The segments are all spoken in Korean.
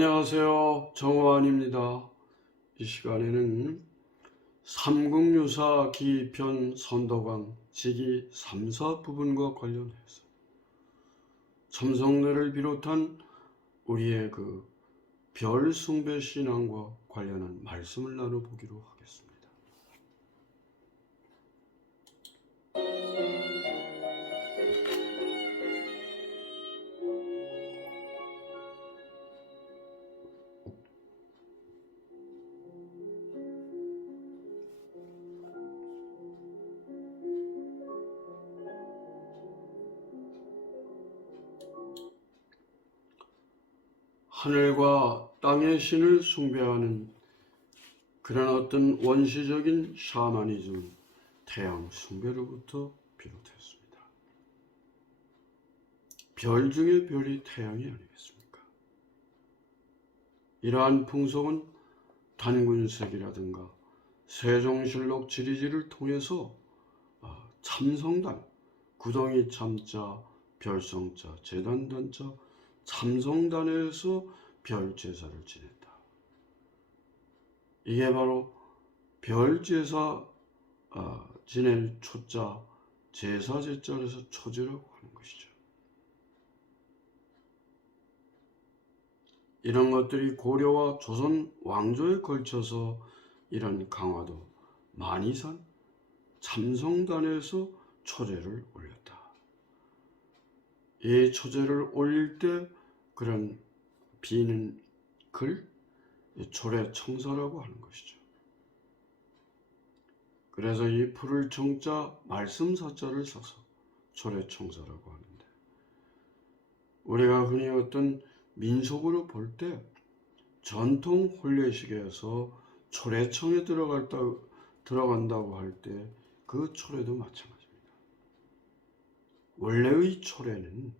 안녕하세요. 정호환입니다. 이 시간에는 삼국유사 기편 선도강 지기 3, 4 부분과 관련해서 첨성대를 비롯한 우리의 별 숭배 신앙과 관련한 말씀을 나눠보기로 하겠습니다. 하늘과 땅의 신을 숭배하는 그런 어떤 원시적인 샤머니즘은 태양 숭배로부터 비롯했습니다. 별 중에 별이 태양이 아니겠습니까? 이러한 풍속은 단군색이라든가 세종실록 지리지를 통해서 참성단, 구덩이 참자, 별성자, 재단단자, 참성단에서 별제사를 지냈다. 이게 바로 별제사 지낼 초자, 제사제자에서 초제라고 하는 것이죠. 이런 것들이 고려와 조선 왕조에 걸쳐서 이런 강화도 만이산 참성단에서 초제를 올렸다. 이 초제를 올릴 때 그런 비는 글, 초래청사라고 하는 것이죠. 그래서 이 풀을 청자, 말씀사자를 써서 초래청사라고 하는데, 우리가 흔히 어떤 민속으로 볼 때 전통 혼례식에서 초래청에 들어간다고 할 때 그 초래도 마찬가지입니다. 원래의 초래는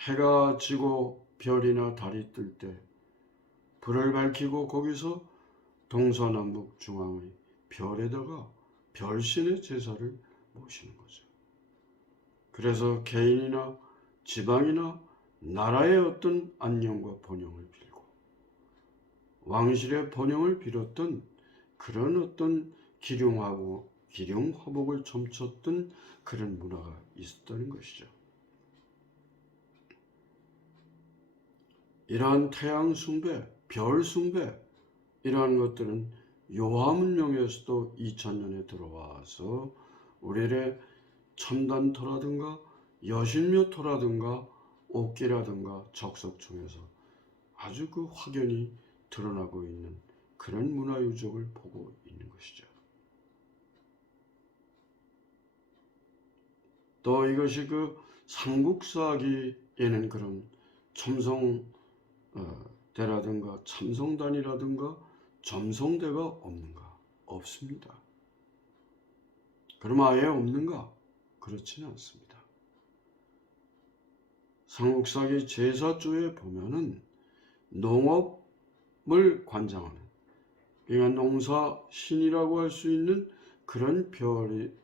해가 지고 별이나 달이 뜰 때 불을 밝히고 거기서 동서남북 중앙의 별에다가 별신의 제사를 모시는 거죠. 그래서 개인이나 지방이나 나라의 어떤 안녕과 번영을 빌고 왕실의 번영을 빌었던 그런 어떤 기륭화복을 점쳤던 그런 문화가 있었다는 것이죠. 이러한 태양 숭배, 별 숭배, 이러한 것들은 요하 문명에서도 2000년에 들어와서 우리의 첨단토라든가 여신묘토라든가 옥기라든가 적석청에서 아주 확연히 드러나고 있는 그런 문화유적을 보고 있는 것이죠. 또 이것이 삼국사기에는 그런 첨성대라든가 참성단이라든가 점성대가 없는가? 없습니다. 그럼 아예 없는가? 그렇지는 않습니다. 삼국사기 제사조에 보면은 농업을 관장하는, 그러니까 농사신이라고 할 수 있는 그런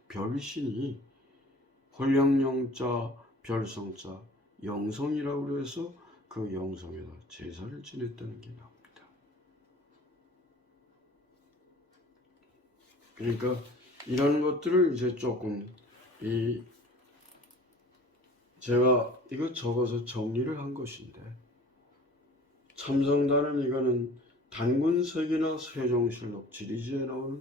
별신이 홀령영자, 별성자, 영성이라고 해서 그 영성에다 제사를 지냈다는 게 나옵니다. 그러니까 이런 것들을 이제 조금 제가 이거 적어서 정리를 한 것인데, 참성단은 이거는 단군색이나 세종실록 지리지에 나오는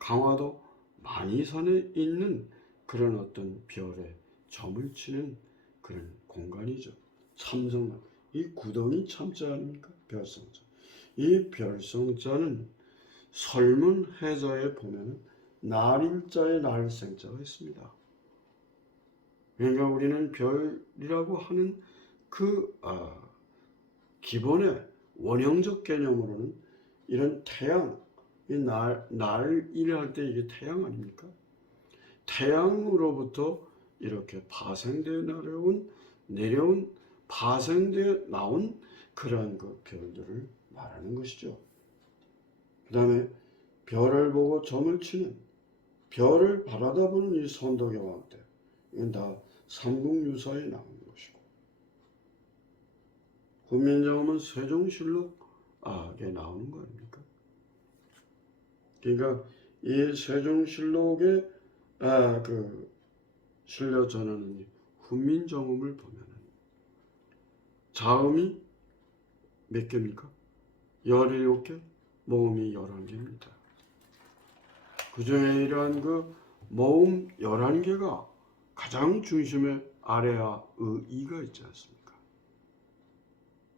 강화도 만이산에 있는 그런 어떤 별에 점을 치는 그런 공간이죠. 참성단, 이 구덩이 참자 아닙니까? 별성자. 이 별성자는 설문해자에 보면 날일자에 날생자가 있습니다. 그러니까 우리는 별이라고 하는 기본의 원형적 개념으로는 이런 태양, 날일 할 때 이게 태양 아닙니까? 태양으로부터 이렇게 파생되어 내려온 파생되어 나온 그러한 별들을 말하는 것이죠. 그 다음에 별을 보고 점을 치는, 별을 바라다 보는 이 선덕여왕 때, 이건 다 삼국유사에 나오는 것이고, 훈민정음은 세종실록에 나오는 거 아닙니까? 그러니까 이 세종실록에 실려 전하는 훈민정음을 보면은 자음이 몇 개입니까? 17개, 모음이 11개입니다. 그 중에 이러한 그 모음 11개가 가장 중심에 아래아, 의이가 있지 않습니까?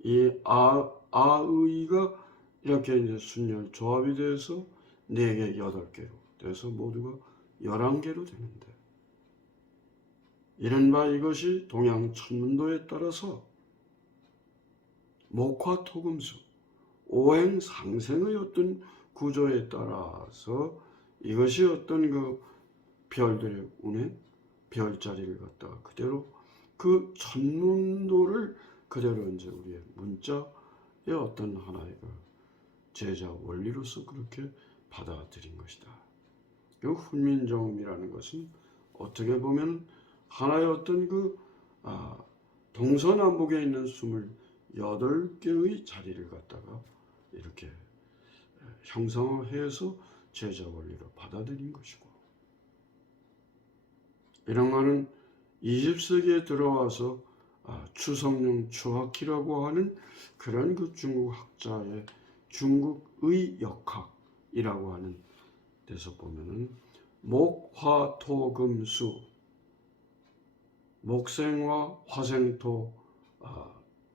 이 아의가 이렇게 이제 순열 조합이 돼서 4개, 8개로 돼서 모두가 11개로 되는데, 이른바 이것이 동양 천문도에 따라서 목화토금수, 오행상생의 어떤 구조에 따라서 이것이 어떤 그 별들의 운행, 별자리를 갖다가 그대로 그 천문도를 그대로 이제 우리의 문자의 어떤 하나의 그 제자 원리로서 그렇게 받아들인 것이다. 이 훈민정음이라는 것은 어떻게 보면 하나의 어떤 그 동서남북에 있는 28개의 자리를 갖다가 이렇게 형상화해서 제자 원리로 받아들인 것이고, 이런 거는 20세기에 들어와서 추성룡 추학기라고 하는 그런 그 중국 학자의 중국의 역학이라고 하는 데서 보면은 목화토금수, 목생화 화생토,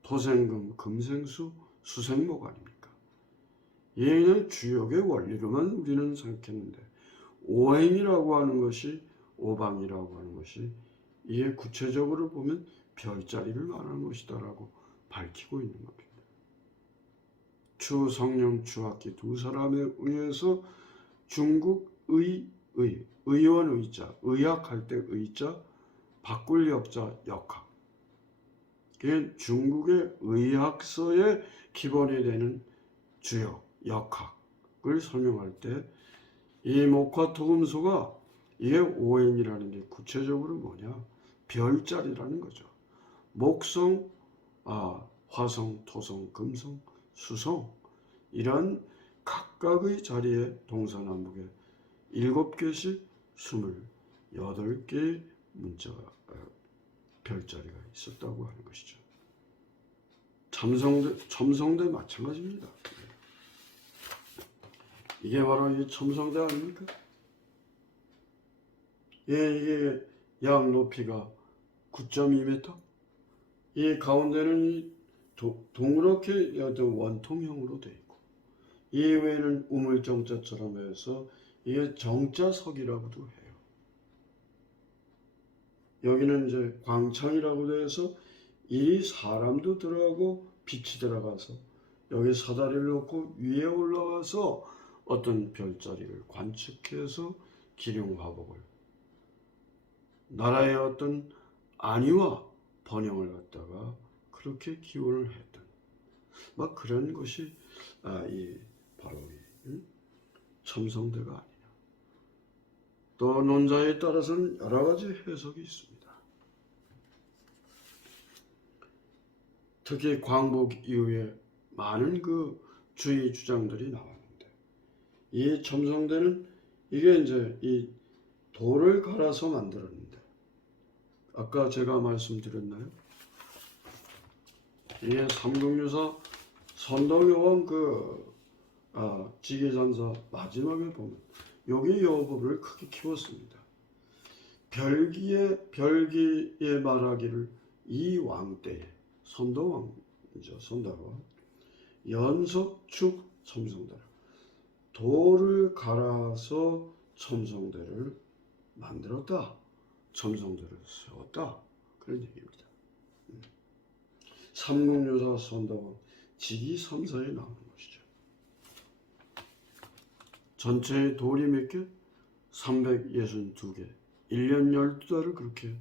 토생금 금생수 수생목 아닙니까? 얘는 주역의 원리로만 우리는 생각했는데, 오행이라고 하는 것이, 오방이라고 하는 것이 이게 구체적으로 보면 별자리를 말하는 것이다라고 밝히고 있는 겁니다. 추성룡 추학기 두 사람에 의해서 중국의 의원 의자, 의학할 때 의자, 바꿀 역자 역학, 중국의 의학서의 기본이 되는 주역 역학을 설명할 때 이 목화토금수가 이게 오행이라는 게 구체적으로 뭐냐? 별자리라는 거죠. 목성, 화성, 토성, 금성, 수성, 이런 각각의 자리에 동서남북에 7개씩 28개의 문자가 별자리가 있었다고 하는 것이죠. 첨성대 마찬가지입니다. 이게 바로 이 첨성대 아닙니까? 이게 양 높이가 9.2m, 이 가운데는 이 동그랗게 원통형으로 되어 있고, 이 외에는 우물정자처럼 해서 이게 정자석이라고도 해요. 여기는 이제 광창이라고 돼서 이 사람도 들어가고 빛이 들어가서 여기 사다리를 놓고 위에 올라가서 어떤 별자리를 관측해서 기륭화복을, 나라의 어떤 안위와 번영을 갖다가 그렇게 기원을 했던 막 그런 것이 바로 이 첨성대가 아니냐. 또 논자에 따라서는 여러 가지 해석이 있습니다. 특히 광복 이후에 많은 그 주의 주장들이 나왔는데, 이 첨성대는 이게 이제 이 돌을 갈아서 만들었는데, 아까 제가 말씀드렸나요? 이게 삼국유사 선덕여왕 지계전사 마지막에 보면 여기 여부를 크게 키웠습니다. 별기에 말하기를 이 왕 때에, 선덕왕이죠, 선덕왕 연석축 첨성대라, 돌을 갈아서 첨성대를 만들었다, 첨성대를 세웠다, 그런 얘기입니다. 삼국유사 선덕왕 지기삼사에 나오는 것이죠. 전체의 돌이 몇 개? 362개, 1년 12달을 그렇게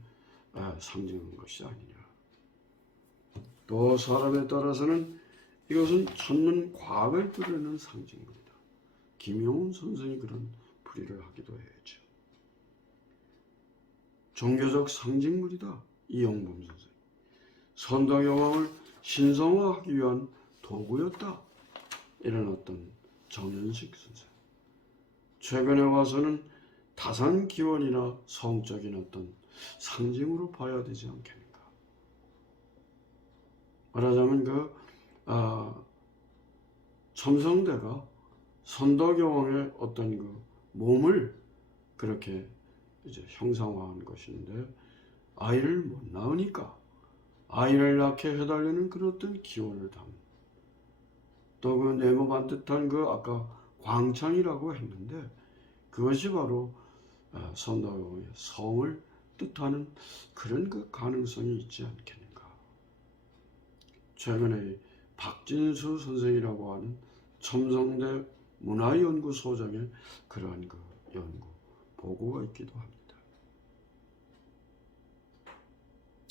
상징하는 것이 아니냐. 또 사람에 따라서는 이것은 천문 과학을 드러내는 상징입니다. 김용훈 선생이 그런 풀이를 하기도 했죠. 종교적 상징물이다, 이영범 선생. 선덕여왕을 신성화하기 위한 도구였다. 이런 어떤 정현식 선생. 최근에 와서는 다산기원이나 성적인 어떤 상징으로 봐야 되지 않겠는가. 말하자면 첨성대가 선덕여왕의 어떤 몸을 그렇게 이제 형상화한 것인데, 아이를 못 낳으니까 아이를 낳게 해달라는 그런 어떤 기원을 담은, 또 네모 반듯한 아까 광창이라고 했는데, 그것이 바로 선덕여왕의 성을 뜻하는 그런 가능성이 있지 않겠는가. 최근에 박진수 선생이라고 하는 첨성대 문화연구소장의 그러한 연구 보고가 있기도 합니다.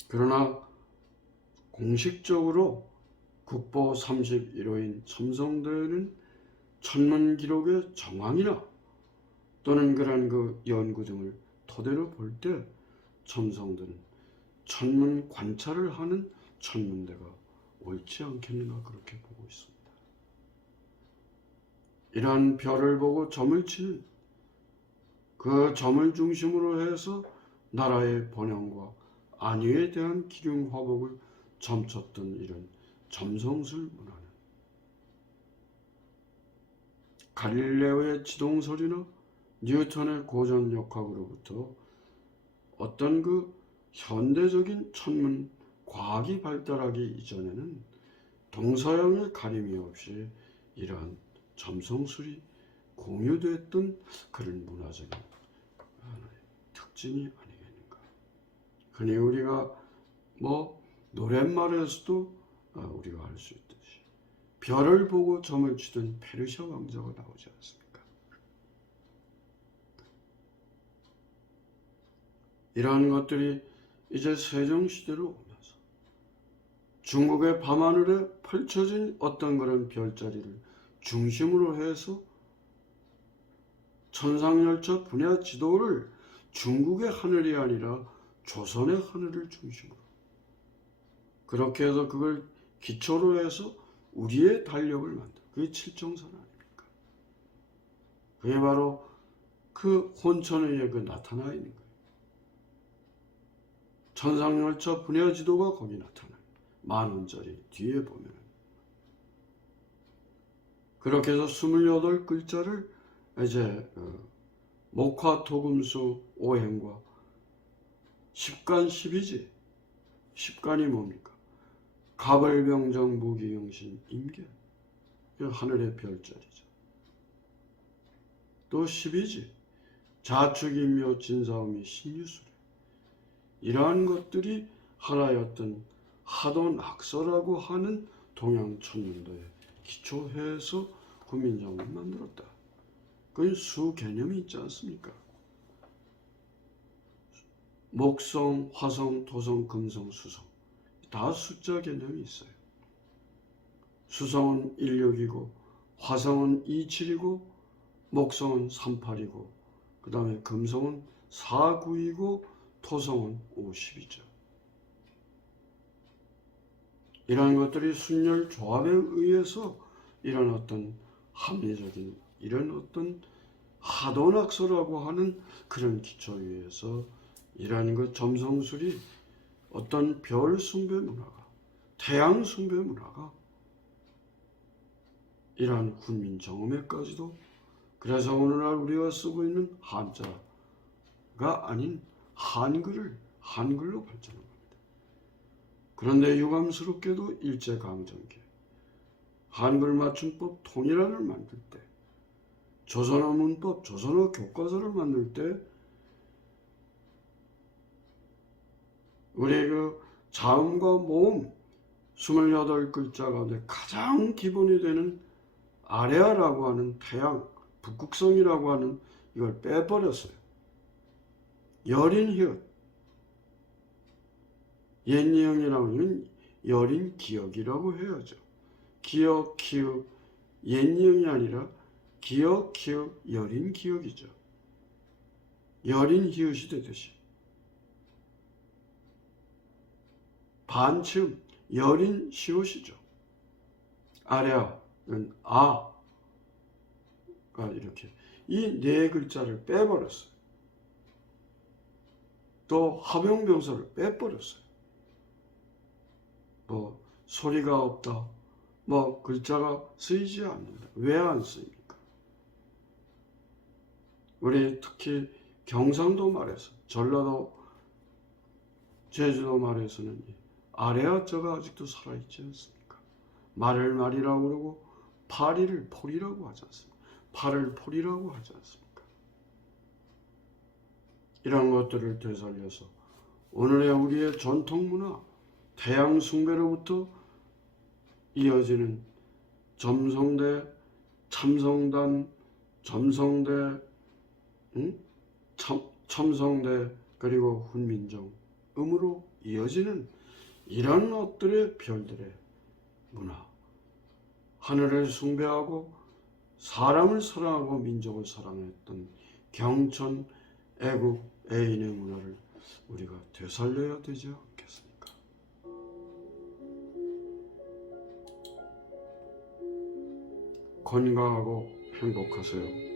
그러나 공식적으로 국보 31호인 첨성대는 천문 기록의 정황이나 또는 그러한 연구 등을 토대로 볼 때 첨성대는 천문 관찰을 하는 천문대가 옳지 않겠는가, 그렇게 보고 있습니다. 이러한 별을 보고 점을 치는, 그 점을 중심으로 해서 나라의 번영과 안위에 대한 기륭 화복을 점쳤던 이런 점성술 문화는 갈릴레오의 지동설이나 뉴턴의 고전역학으로부터 어떤 현대적인 천문 과학이 발달하기 이전에는 동서양의 가림이 없이 이러한 점성술이 공유됐던 그런 문화적인 특징이 아니겠는가. 흔히 우리가 노랫말에서도 우리가 알 수 있듯이 별을 보고 점을 치던 페르시아 왕자가 나오지 않습니까? 이러한 것들이 이제 세종시대로 오면서 중국의 밤하늘에 펼쳐진 어떤 그런 별자리를 중심으로 해서 천상열차 분야 지도를 중국의 하늘이 아니라 조선의 하늘을 중심으로, 그렇게 해서 그걸 기초로 해서 우리의 달력을 만들, 그게 칠정선 아닙니까? 그게 바로 그 혼천에 나타나 있는 거예요. 천상열차 분야 지도가 거기 나타나요. 10,000원짜리 뒤에 보면. 그렇게 해서 28글자를 이제 목화토금수 오행과 십간 10이지. 십간이 뭡니까? 갑을병정 무기영신 임계, 하늘의 별자리죠. 또 10이지. 자축인묘 진사오미 신유술에. 이러한 것들이 하나의 어떤 하도낙서라고 하는 동양천문도에 기초해서 구민정을 만들었다. 그건 수 개념이 있지 않습니까? 목성, 화성, 토성, 금성, 수성 다 숫자 개념이 있어요. 수성은 16이고 화성은 27이고 목성은 38이고 그 다음에 금성은 49이고 토성은 50이죠. 이러한 것들이 순열 조합에 의해서 이런 어떤 합리적인 이런 어떤 하도낙서라고 하는 그런 기초에 의해서 이러한 점성술이 어떤 별 숭배 문화가, 태양 숭배 문화가 이러한 훈민 정음에까지도, 그래서 오늘날 우리가 쓰고 있는 한자가 아닌 한글로 발전한 겁니다. 그런데 유감스럽게도 일제강점기 한글 맞춤법 통일안을 만들 때, 조선어 문법, 조선어 교과서를 만들 때 우리 자음과 모음 28글자 가운데 가장 기본이 되는 아레아라고 하는 태양, 북극성이라고 하는 이걸 빼버렸어요. 여린 히읗, 옛니형이라고 하면 여린 기억이라고 해야죠. 기억, 기억, 옛니형이 아니라 기억, 기억, 여린 기억이죠. 여린 히읗이 되듯이 반침, 여린 시옷이죠. 아래아는 아가 이렇게 이 네 글자를 빼버렸어요. 또 합용명사를 빼버렸어요. 뭐 소리가 없다, 뭐 글자가 쓰이지 않는다. 왜 안 쓰입니까? 우리 특히 경상도 말에서, 전라도, 제주도 말에서는 아래아자가 아직도 살아있지 않습니까? 말을 말이라고 그러고 파리를 포리라고 하지 않습니까? 팔을 포리라고 하지 않습니까? 이런 것들을 되살려서 오늘의 우리의 전통문화, 태양 숭배로부터 이어지는 점성대, 참성단, 점성대, 첨성대, 그리고 훈민정음으로 이어지는 이런 것들의 별들의 문화, 하늘을 숭배하고 사람을 사랑하고 민족을 사랑했던 경천, 애국, 애인의 문화를 우리가 되살려야 되지 않겠습니까? 건강하고 행복하세요.